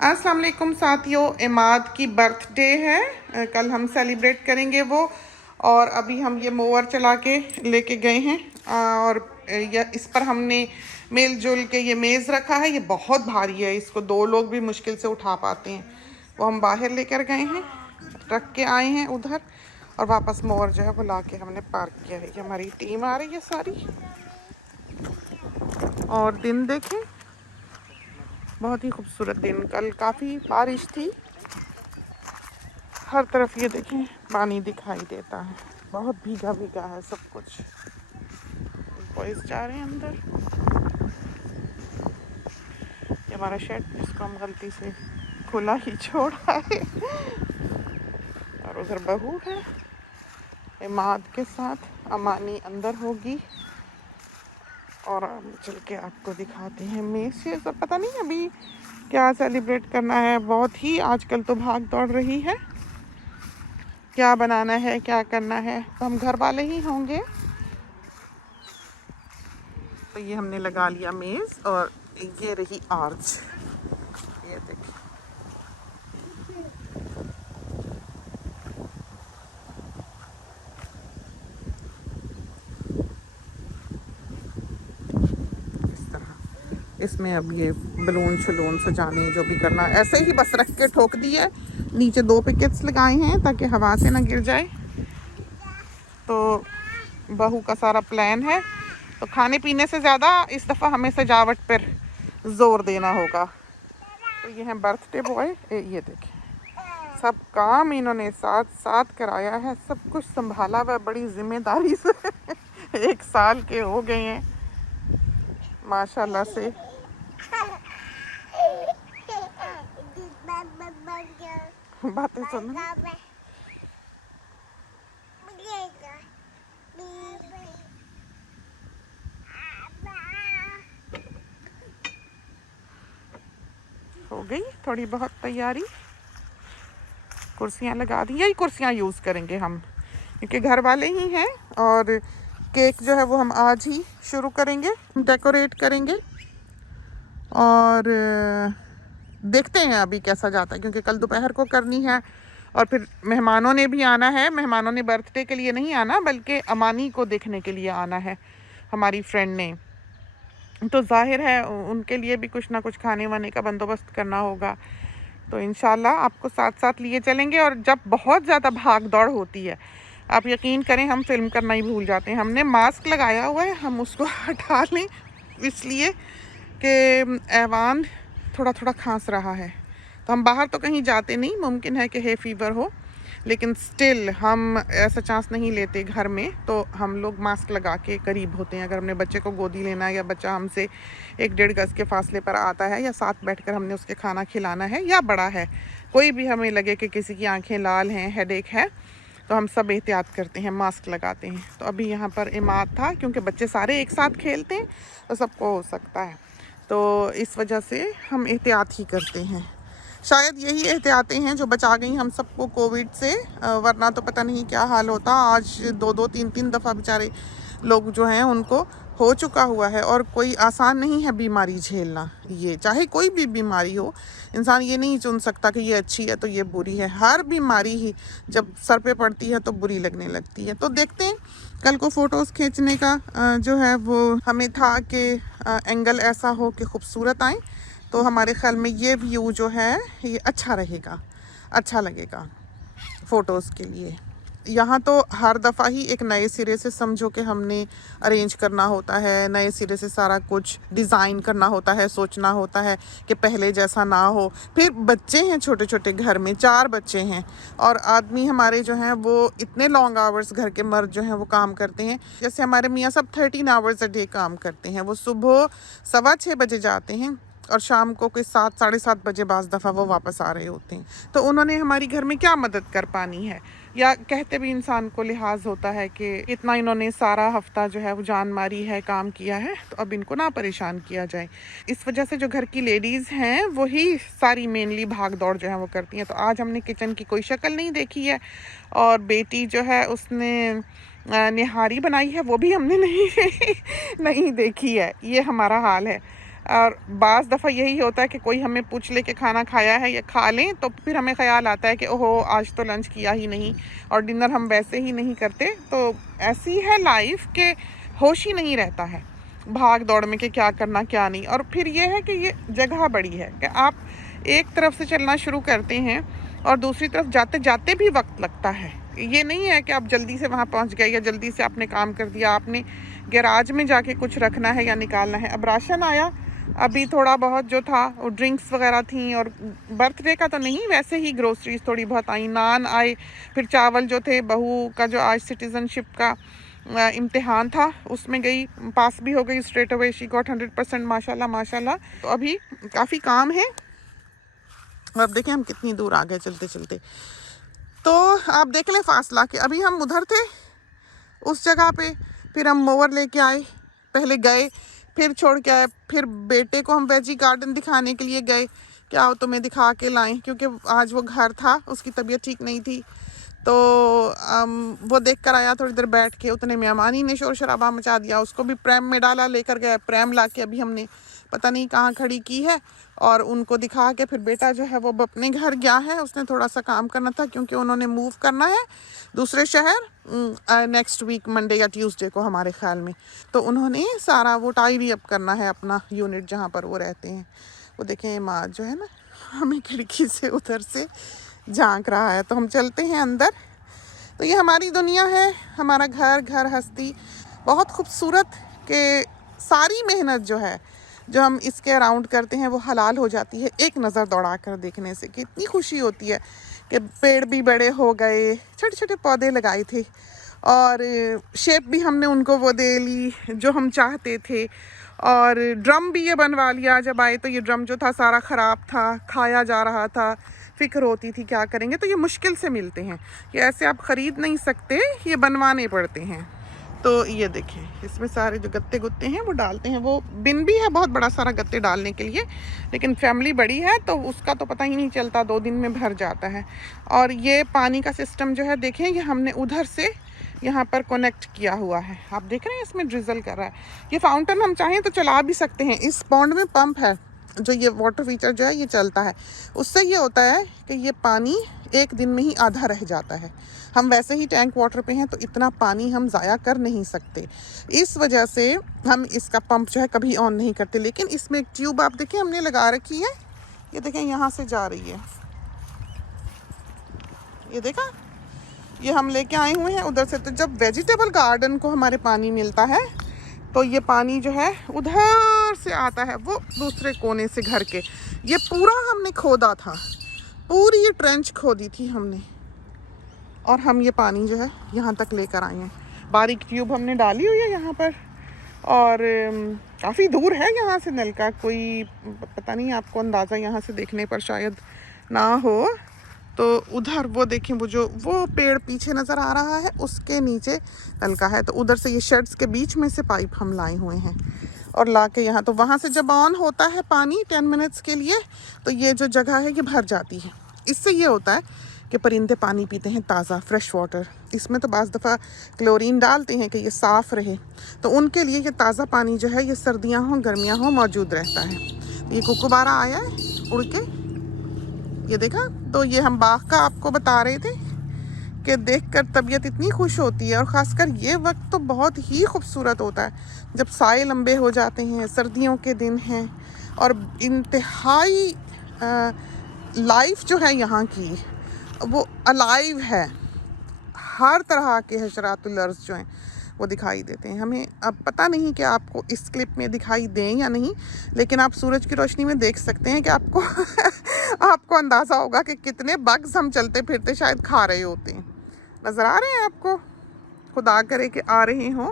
अस्सलाम वालेकुम साथियों, इमाद की बर्थडे है। कल हम सेलिब्रेट करेंगे वो। और अभी हम ये मोवर चला के लेके गए हैं और इस पर हमने मिल जुल के ये मेज़ रखा है। ये बहुत भारी है, इसको 2 लोग भी मुश्किल से उठा पाते हैं। वो हम बाहर लेकर गए हैं, रख के आए हैं उधर, और वापस मोवर जो है वो ला के हमने पार्क किया है। ये हमारी टीम आ रही है सारी। और दिन देखें, बहुत ही खूबसूरत दिन। कल काफ़ी बारिश थी, हर तरफ ये देखें पानी दिखाई देता है, बहुत भीगा भीगा है सब कुछ। बॉयज जा रहे हैं अंदर। ये हमारा शेड जिसको हम गलती से खुला ही छोड़ा है। और उधर बहू है इमाद के साथ, अमानी अंदर होगी। और चल के आपको दिखाते हैं मेज़ से। सब पता नहीं अभी क्या सेलिब्रेट करना है, बहुत ही आजकल तो भाग दौड़ रही है। क्या बनाना है, क्या करना है, तो हम घर वाले ही होंगे। तो ये हमने लगा लिया मेज़, और ये रही आर्च। ये देखिए, इस तरह इसमें अब ये बलून शलून सजाने जो भी करना, ऐसे ही बस रख के ठोक दिया। नीचे 2 पिकेट्स लगाए हैं ताकि हवा से ना गिर जाए। तो बहू का सारा प्लान है। तो खाने पीने से ज़्यादा इस दफ़ा हमें सजावट पर ज़ोर देना होगा। तो ये हैं बर्थडे बॉय। ये देखें, सब काम इन्होंने साथ साथ कराया है, सब कुछ संभाला हुआ बड़ी जिम्मेदारी से। 1 साल के हो गए हैं माशाल्लाह से। बातें सुन, हो गई थोड़ी बहुत तैयारी। कुर्सियाँ लगा दी, यही कुर्सियाँ यूज़ करेंगे हम, क्योंकि घर वाले ही हैं। और केक जो है वो हम आज ही शुरू करेंगे, डेकोरेट करेंगे। और देखते हैं अभी कैसा जाता है, क्योंकि कल दोपहर को करनी है। और फिर मेहमानों ने भी आना है। मेहमानों ने बर्थडे के लिए नहीं आना, बल्कि अमानी को देखने के लिए आना है, हमारी फ्रेंड ने। तो जाहिर है उनके लिए भी कुछ ना कुछ खाने वाने का बंदोबस्त करना होगा। तो इंशाल्लाह आपको साथ साथ लिए चलेंगे। और जब बहुत ज़्यादा भाग दौड़ होती है, आप यकीन करें हम फिल्म करना ही भूल जाते हैं। हमने मास्क लगाया हुआ है, हम उसको हटा लें इसलिए कि ऐवान थोड़ा थोड़ा खांस रहा है। तो हम बाहर तो कहीं जाते नहीं, मुमकिन है कि है फीवर हो, लेकिन स्टिल हम ऐसा चांस नहीं लेते घर में। तो हम लोग मास्क लगा के करीब होते हैं। अगर हमने बच्चे को गोदी लेना है, या बच्चा हमसे 1-1.5 गज़ के फासले पर आता है, या साथ बैठकर हमने उसके खाना खिलाना है, या बड़ा है, कोई भी हमें लगे कि किसी की आंखें लाल हैं, हेडेक है, तो हम सब एहतियात करते हैं, मास्क लगाते हैं। तो अभी यहाँ पर इमाद था, क्योंकि बच्चे सारे एक साथ खेलते हैं तो सबको हो सकता है, तो इस वजह से हम एहतियात ही करते हैं। शायद यही एहतियातें हैं जो बचा गई हम सबको कोविड से, वरना तो पता नहीं क्या हाल होता। आज 2-2, 3-3 दफ़ा बेचारे लोग जो हैं उनको हो चुका हुआ है। और कोई आसान नहीं है बीमारी झेलना, ये चाहे कोई भी बीमारी हो। इंसान ये नहीं चुन सकता कि ये अच्छी है तो ये बुरी है। हर बीमारी ही जब सर पे पड़ती है तो बुरी लगने लगती है। तो देखते हैं, कल को फ़ोटोज़ खींचने का जो है वो हमें था कि एंगल ऐसा हो कि खूबसूरत आए। तो हमारे ख्याल में ये व्यू जो है ये अच्छा रहेगा, अच्छा लगेगा फ़ोटोज़ के लिए। यहाँ तो हर दफ़ा ही एक नए सिरे से समझो कि हमने अरेंज करना होता है, नए सिरे से सारा कुछ डिज़ाइन करना होता है, सोचना होता है कि पहले जैसा ना हो। फिर बच्चे हैं छोटे छोटे, घर में 4 बच्चे हैं, और आदमी हमारे जो हैं वो इतने लॉन्ग आवर्स, घर के मर्द जो हैं वो काम करते हैं। जैसे हमारे मियाँ सब 13 आवर्स अ डे काम करते हैं। वो सुबह 6:15 बजे जाते हैं, और शाम को कोई 7, 7:30 बजे बाज़ दफ़ा वो वापस आ रहे होते हैं। तो उन्होंने हमारी घर में क्या मदद कर पानी है, या कहते भी इंसान को लिहाज होता है कि इतना इन्होंने सारा हफ्ता जो है वो जान मारी है, काम किया है, तो अब इनको ना परेशान किया जाए। इस वजह से जो घर की लेडीज़ हैं वही सारी मेनली भाग दौड़ जो है वो करती हैं। तो आज हमने किचन की कोई शक्ल नहीं देखी है, और बेटी जो है उसने निहारी बनाई है, वो भी हमने नहीं नहीं देखी है। ये हमारा हाल है। और बाज़ दफ़ा यही होता है कि कोई हमें पूछ ले कि खाना खाया है या खा लें, तो फिर हमें ख़्याल आता है कि ओहो आज तो लंच किया ही नहीं, और डिनर हम वैसे ही नहीं करते। तो ऐसी है लाइफ के होश ही नहीं रहता है भाग दौड़ में कि क्या करना क्या नहीं। और फिर ये है कि ये जगह बड़ी है कि आप एक तरफ से चलना शुरू करते हैं और दूसरी तरफ जाते जाते भी वक्त लगता है। ये नहीं है कि आप जल्दी से वहाँ पहुँच गए या जल्दी से आपने काम कर दिया, आपने गैराज में जाके कुछ रखना है या निकालना है। अब राशन आया, अभी थोड़ा बहुत जो था वो ड्रिंक्स वगैरह थी, और बर्थडे का तो नहीं, वैसे ही ग्रोसरीज थोड़ी बहुत आई, नान आए, फिर चावल जो थे, बहू का जो आज सिटीज़नशिप का इम्तिहान था उसमें गई, पास भी हो गई स्ट्रेट अवे, शी गॉट 100% माशाल्लाह माशाल्लाह। तो अभी काफ़ी काम है। अब देखें हम कितनी दूर आ गए चलते चलते। तो आप देख लें फासला कि अभी हम उधर थे उस जगह पे, फिर हम मोवर लेके आए, पहले गए फिर छोड़ के आए, फिर बेटे को हम वेजी गार्डन दिखाने के लिए गए कि आओ तुम्हें दिखा के लाएं, क्योंकि आज वो घर था, उसकी तबीयत ठीक नहीं थी। तो वो देख कर आया, थोड़ी देर बैठ के, उतने में अमानी ने शोर शराबा मचा दिया, उसको भी प्रैम में डाला, लेकर गया प्रैम ला के अभी हमने पता नहीं कहाँ खड़ी की है, और उनको दिखा के फिर बेटा जो है वो अपने घर गया है, उसने थोड़ा सा काम करना था क्योंकि उन्होंने मूव करना है दूसरे शहर नेक्स्ट वीक मंडे या ट्यूसडे को हमारे ख्याल में। तो उन्होंने सारा वो टाइडी अप करना है अपना यूनिट जहाँ पर वो रहते हैं। वो देखें माँ जो है ना हमें खिड़की से उधर से झांक रहा है। तो हम चलते हैं अंदर। तो ये हमारी दुनिया है, हमारा घर, घर हस्ती बहुत खूबसूरत के सारी मेहनत जो है जो हम इसके अराउंड करते हैं वो हलाल हो जाती है एक नज़र दौड़ा कर देखने से। कितनी खुशी होती है कि पेड़ भी बड़े हो गए, छोटे छोटे पौधे लगाए थे और शेप भी हमने उनको वो दे ली जो हम चाहते थे। और ड्रम भी ये बनवा लिया, जब आए तो ये ड्रम जो था सारा ख़राब था, खाया जा रहा था, फ़िक्र होती थी क्या करेंगे। तो ये मुश्किल से मिलते हैं, ये ऐसे आप ख़रीद नहीं सकते, ये बनवाने पड़ते हैं। तो ये देखें इसमें सारे जो गत्ते गुत्ते हैं वो डालते हैं, वो बिन भी है बहुत बड़ा सारा गत्ते डालने के लिए, लेकिन फैमिली बड़ी है तो उसका तो पता ही नहीं चलता, 2 दिन में भर जाता है। और ये पानी का सिस्टम जो है देखें, ये हमने उधर से यहाँ पर कनेक्ट किया हुआ है, आप देख रहे हैं इसमें ड्रिजल कर रहा है। ये फाउंटेन हम चाहें तो चला भी सकते हैं, इस पॉन्ड में पंप है जो ये वाटर फीचर जो है ये चलता है, उससे ये होता है कि ये पानी एक दिन में ही आधा रह जाता है। हम वैसे ही टैंक वाटर पे हैं तो इतना पानी हम ज़ाया कर नहीं सकते, इस वजह से हम इसका पंप जो है कभी ऑन नहीं करते। लेकिन इसमें एक ट्यूब आप देखें हमने लगा रखी है, ये देखें यहाँ से जा रही है, ये देखा, ये हम लेके आए हुए हैं उधर से। तो जब वेजिटेबल गार्डन को हमारे पानी मिलता है तो ये पानी जो है उधर से आता है, वो दूसरे कोने से घर के। ये पूरा हमने खोदा था, पूरी ये ट्रेंच खोदी थी हमने, और हम ये पानी जो है यहाँ तक लेकर आए हैं। बारीक ट्यूब हमने डाली हुई है यहाँ पर, और काफ़ी दूर है यहाँ से नलका, कोई पता नहीं आपको अंदाज़ा यहाँ से देखने पर शायद ना हो। तो उधर वो देखें, वो पेड़ पीछे नज़र आ रहा है, उसके नीचे नलका है। तो उधर से ये शेड्स के बीच में से पाइप हम लाए हुए हैं और ला के यहाँ, तो वहाँ से जब ऑन होता है पानी 10 मिनट्स के लिए तो ये जो जगह है ये भर जाती है। इससे ये होता है कि परिंदे पानी पीते हैं ताज़ा फ्रेश वाटर। इसमें तो बाज़ दफ़ा क्लोरीन डालते हैं कि ये साफ़ रहे, तो उनके लिए ये ताज़ा पानी जो है ये सर्दियाँ हों गर्मियाँ हों मौजूद रहता है। ये कुकुबारा आया है उड़ के, ये देखा। तो ये हम बाग का आपको बता रहे थे कि देखकर तबीयत इतनी खुश होती है, और ख़ासकर ये वक्त तो बहुत ही खूबसूरत होता है जब साए लंबे हो जाते हैं, सर्दियों के दिन हैं, और इंतहाई लाइफ जो है यहाँ की वो अलाइव है। हर तरह के हशरातुल अर्ज़ जो हैं वो दिखाई देते हैं हमें। अब पता नहीं कि आपको इस क्लिप में दिखाई दें या नहीं, लेकिन आप सूरज की रोशनी में देख सकते हैं कि आपको आपको अंदाज़ा होगा कि कितने बग्स हम चलते फिरते शायद खा रहे होते हैं। नज़र आ रहे हैं आपको? खुदा करे कि आ रहे हों।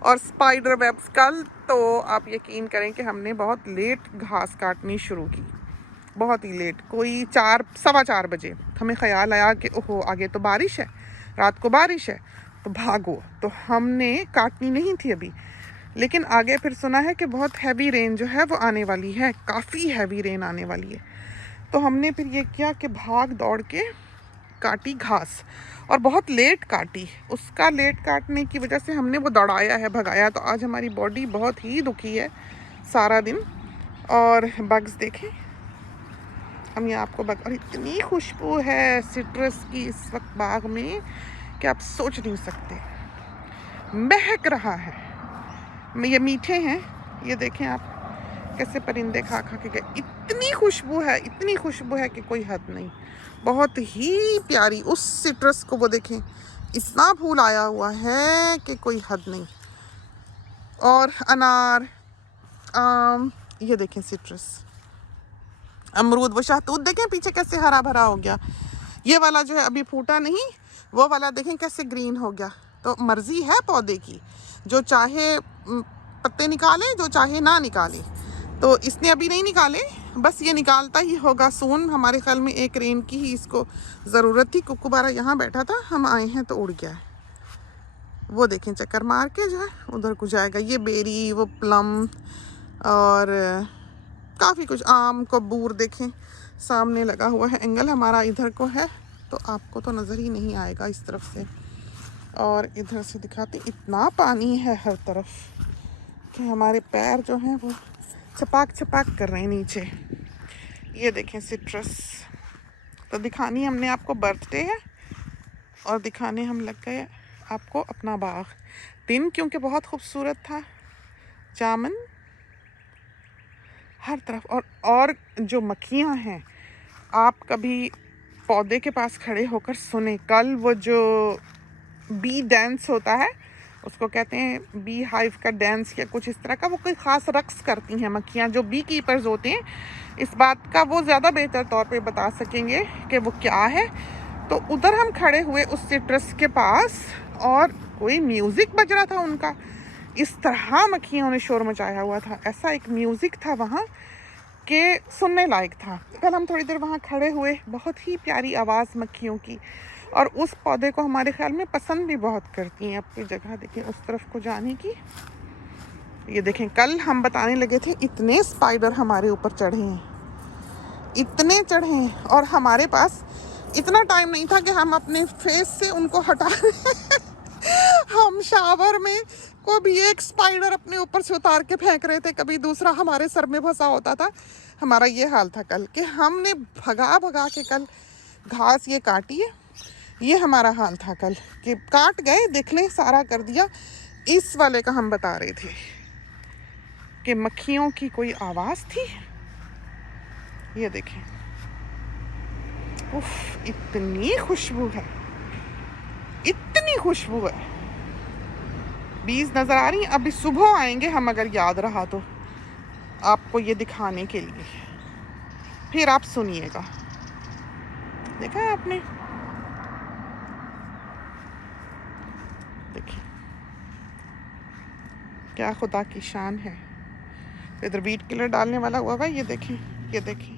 और स्पाइडर वेब्स, कल तो आप यकीन करें कि हमने बहुत लेट घास काटनी शुरू की, बहुत ही लेट, कोई 4 सवा 4 बजे हमें ख्याल आया कि ओहो आगे तो बारिश है, रात को बारिश है, तो भागो। तो हमने काटनी नहीं थी अभी, लेकिन आगे फिर सुना है कि बहुत हैवी रेन जो है वो आने वाली है, काफ़ी हैवी रेन आने वाली है। तो हमने फिर ये किया कि भाग दौड़ के काटी घास, और बहुत लेट काटी। उसका लेट काटने की वजह से हमने वो दौड़ाया है, भगाया। तो आज हमारी बॉडी बहुत ही दुखी है सारा दिन, और बग्स देखें, हम ये आपको बग, और इतनी खुशबू है सिट्रस की इस वक्त बाग में कि आप सोच नहीं सकते, महक रहा है। ये मीठे हैं, ये देखें आप कैसे परिंदे खा खा के गए। इतनी खुशबू है, इतनी खुशबू है कि कोई हद नहीं, बहुत ही प्यारी। उस सिट्रस को वो देखें, इतना फूल आया हुआ है कि कोई हद नहीं। और अनार, आम, ये देखें सिट्रस, अमरूद, वो शहतूत देखें पीछे कैसे हरा भरा हो गया। ये वाला जो है अभी फूटा नहीं, वो वाला देखें कैसे ग्रीन हो गया। तो मर्जी है पौधे की, जो चाहे पत्ते निकाले, जो चाहे ना निकाले। तो इसने अभी नहीं निकाले, बस ये निकालता ही होगा सून। हमारे ख्याल में एक रेन की ही इसको ज़रूरत थी। कुकुबारा यहाँ बैठा था, हम आए हैं तो उड़ गया है। वो देखें चक्कर मार के जो है उधर को जाएगा। ये बेरी, वो प्लम और काफ़ी कुछ, आम को बूर देखें सामने लगा हुआ है। एंगल हमारा इधर को है तो आपको तो नज़र ही नहीं आएगा इस तरफ से। और इधर से दिखाते, इतना पानी है हर तरफ कि हमारे पैर जो हैं वो छपाक छपाक कर रहे हैं नीचे। ये देखें सिट्रस। तो दिखानी हमने आपको बर्थडे है और दिखाने हम लग गए आपको अपना बाग। दिन क्योंकि बहुत खूबसूरत था, जामन हर तरफ। और जो मक्खियाँ हैं, आप कभी पौधे के पास खड़े होकर सुने, कल वो जो बी डांस होता है, उसको कहते हैं बी हाइव का डांस या कुछ इस तरह का, वो कोई ख़ास रक्स करती हैं मक्खियाँ। जो बी कीपर्स होते हैं, इस बात का वो ज़्यादा बेहतर तौर पे बता सकेंगे कि वो क्या है। तो उधर हम खड़े हुए उस सिट्रस के पास और कोई म्यूज़िक बज रहा था उनका, इस तरह मक्खियों ने शोर मचाया हुआ था। ऐसा एक म्यूज़िक था वहाँ कि सुनने लायक था। कल हम थोड़ी देर वहाँ खड़े हुए, बहुत ही प्यारी आवाज़ मक्खियों की। और उस पौधे को हमारे ख्याल में पसंद भी बहुत करती हैं। अपनी जगह देखें उस तरफ को जाने की। ये देखें, कल हम बताने लगे थे इतने स्पाइडर हमारे ऊपर चढ़े हैं, इतने चढ़े हैं, और हमारे पास इतना टाइम नहीं था कि हम अपने फेस से उनको हटा हम शावर में कभी एक स्पाइडर अपने ऊपर से उतार के फेंक रहे थे, कभी दूसरा हमारे सर में फंसा होता था। हमारा ये हाल था कल कि हमने भगा भगा के कल घास ये काटी है। ये हमारा हाल था कल कि काट गए, देख लें सारा कर दिया। इस वाले का हम बता रहे थे कि मक्खियों की कोई आवाज़ थी। ये देखें, उफ, इतनी खुशबू है, इतनी खुशबू है। बीज नज़र आ रही हैं। अभी सुबह आएंगे हम, अगर याद रहा तो, आपको ये दिखाने के लिए। फिर आप सुनिएगा। देखा है आपने? देखिए क्या खुदा की शान है। इधर बीट किलर डालने वाला हुआ भाई, ये देखें, ये देखें।